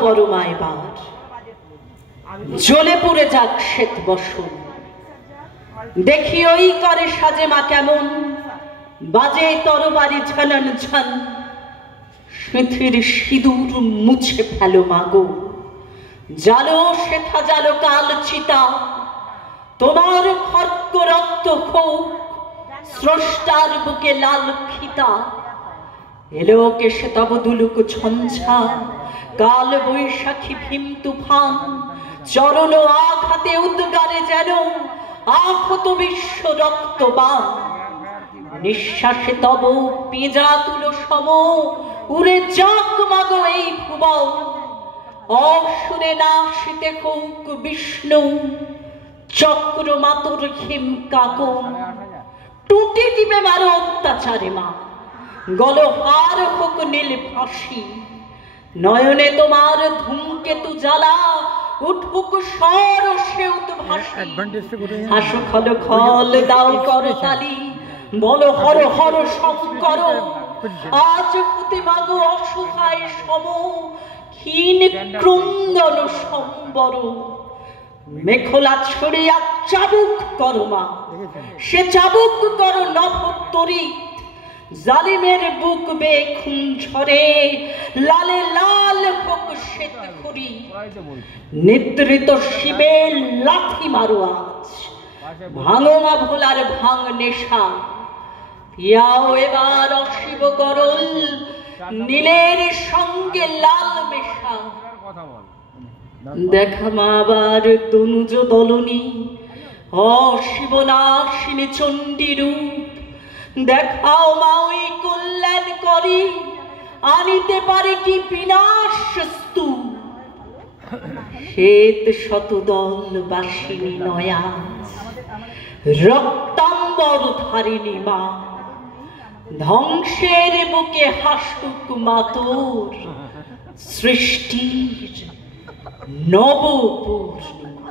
পরমা এবার জ্বলে পুড়ে যাক শ্বেত বসন। দেখি ওই করে সাজে মা কেমন, বাজে তরবারি ঝানন ঝান। সিঁথির সিঁদুর মুছে ফেলো মাগো, জালো শেখা জালো কাল চিতা। তোমার খর্গ রক্ত খোক, স্রষ্টার বুকে লাল ফিতা। এলো কেশে তব দুলুক ঝঞ্ঝা, কাল বৈশাখী ভীম তুফান। চরণ আঘাতে উদ্গারে যেন আহত বিশ্ব রক্তবান। নিঃশ্বাসে তব পেঁজা তুলো সম, উড়ে যাক মাগো এই ভুবন। অসুরে নাশিতে হোক বিষ্ণু, চক্র মাতুর হিম কাকন। টুটি টিপে মারো অত্যাচারে মা, গলহার হোক নীল ফাঁসি। নয়নে তোমার ধূমকেতু জ্বালা, উঠুক সরসে উদ্ভাসি। হাসো খল খল দাও করতালি, বলো হর হর শঙ্কর। আজ হতে মাগো অসহায় সম, ক্ষীণ ক্রন্দন সম্বর। মেখলা ছড়িয়া চাবুক করো মা, সে চাবুক করো নভোত্তরিত। জালিমের বুক বে খুন ঝরে, লালে লাল হোক শ্বেত খড়ি। নিদ্রিত শিবের লাথি মারো আজ, ভাঙো মা ভোলার ভাঙ নেশা। পিয়াও এবার অশিব গরল, নীলের সঙ্গে লাল মেশা। দেখা মা আবার তনুজ দলনী, অশিব নাশিনী চণ্ডী রূপ। দেখাও মা ওই কল্যাণ করি, আনিতে পারে কি বিনাশ স্তূপ। শ্বেত শতদল বাসিনী নয়া, রক্তাম্বর ধারিণী মা। ধ্বংসের বুকে হাসুক মা তোর, সৃষ্টির নব পূর্ণিমা।